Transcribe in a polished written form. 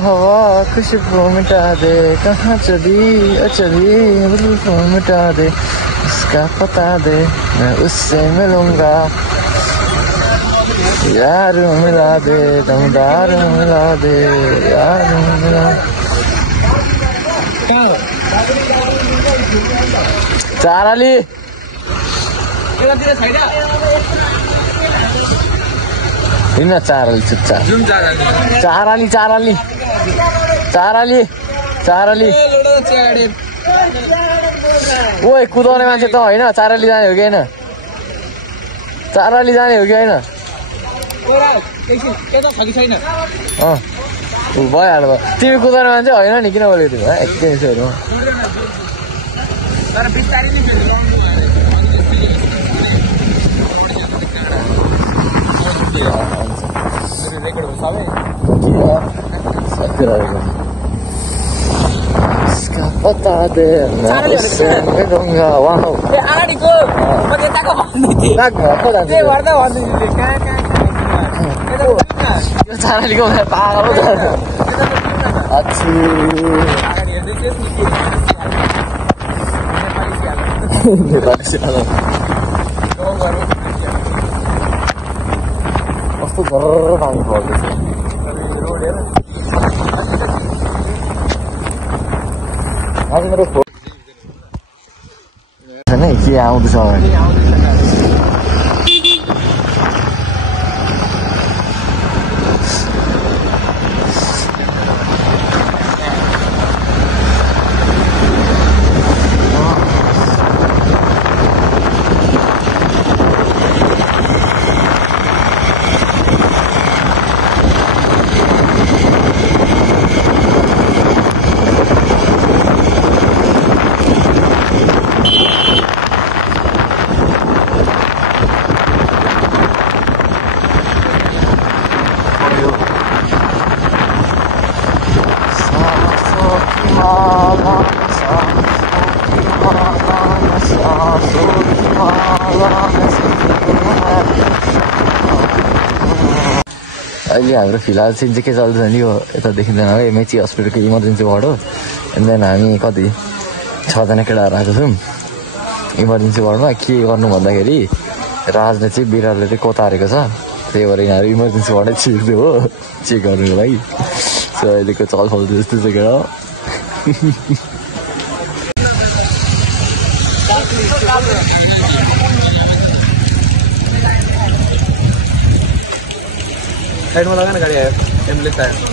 हवा खुशबू मिटा दे कहाँ चली खुशबू मिटा दे इसका पता दे मैं उससे मिलूंगा यार मिला दे दमदार मिला दे यार मिला चाराली हिँड्न चाराली चुच्चा चाराली चाराली चाराली चाराली ओए कुदाउने मान्छे त होइन चाराली जाने हो कि होइन चाराली जाने हो कि होइन भइहाल्यो तिमी कुदाउने मान्छे होइन नि किन बोलेको तिमी एकैछिन इसका पता दे मैं उससे मिलूंगा वाह अगाडिको म त्यताको भन्दै थिएँ यो चारालीको पागल हो अच्छी नेपाली सिकालो कस्तो घर पानी पर्दैछ आज मेरो फोन के आउँदैछ अहिले हाम्रो फिलहाल चाहिँ के चल्दैछ नि यो यता देखिँदैन है मेची हस्पिटलको इमर्जेन्सी वार्ड हो एन्ड देन हामी कति 6 जना केटाहरू आएको छौँ इमर्जेन्सी वार्डमा के गर्नु भन्दाखेरि राजले चाहिँ बिरालोले चाहिँ कोतारेको छ त्यही भएर यिनीहरू इमर्जेन्सी वार्डै छिर्दियो हो चेक गर्नुको लागि सो अहिलेको चलफल त्यस्तो छ केटा साइड में लगा ना गाड़ी आया एम्बुलेंस आया